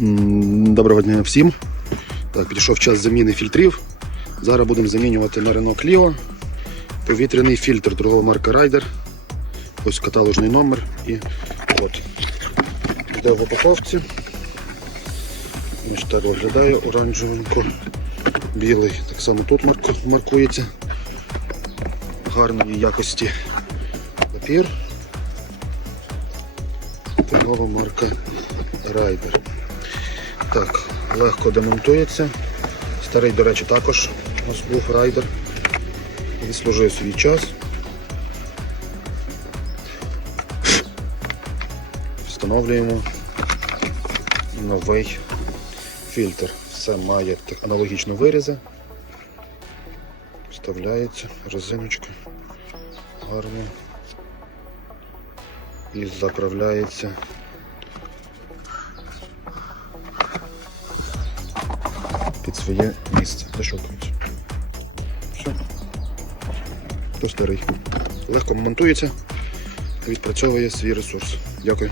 Доброго дня всім. Так, підійшов час заміни фільтрів. Зараз будемо замінювати на Renault Clio повітряний фільтр торгова марка Ryder. Ось каталожний номер і от. Йде в упаковці. Ось так виглядає оранжевенько, білий. Так само тут марку- маркується. Гарної якості папір. Торгова марка Ryder. Так, легко демонтується. Старий, до речі, також у був райдер. Відслужив свій час. Встановлюємо новий фільтр. Все має аналогічно вирізи. Вставляється резиночка гарно і заправляється під своє місце. Защелкується. Все. То старий. Легко монтується, відпрацьовує свій ресурс. Дякую.